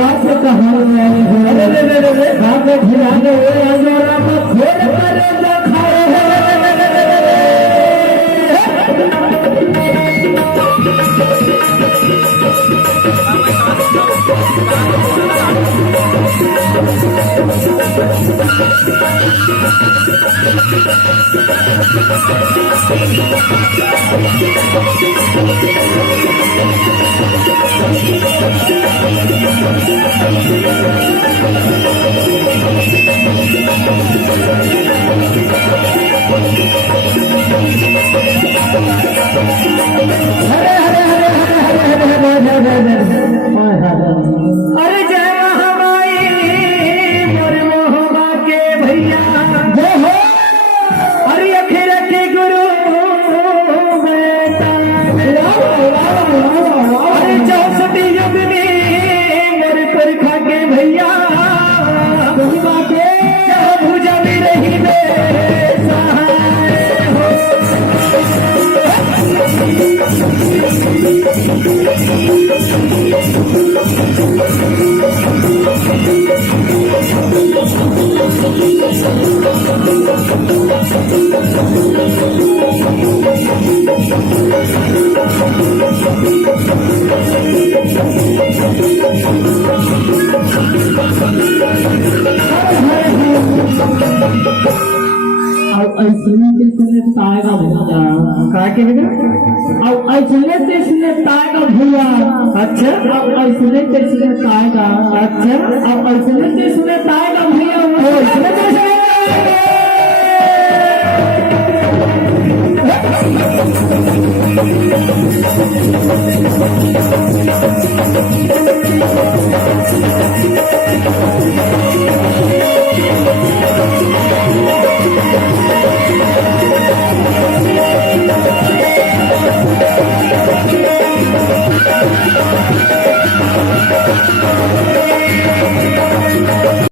बात से कहानी में आई है। अरे बात में खिला दे अंजोरा को खोल कर खाए अरे जय महामाई मोर मोहबा के भैया जय हो। अरे अखे रखे गुरु बेटा अरे 64 युग में मोर पुरखा के भैया के भुजा में रही बे सहाय हो। ऐसने के सुने ताएगा भैया का के अब ऐसने के सुने ताएगा भैया। अच्छा अब ऐसने के सुने ताएगा। अच्छा अब ऐसने के सुने ताएगा भैया। ऐसने के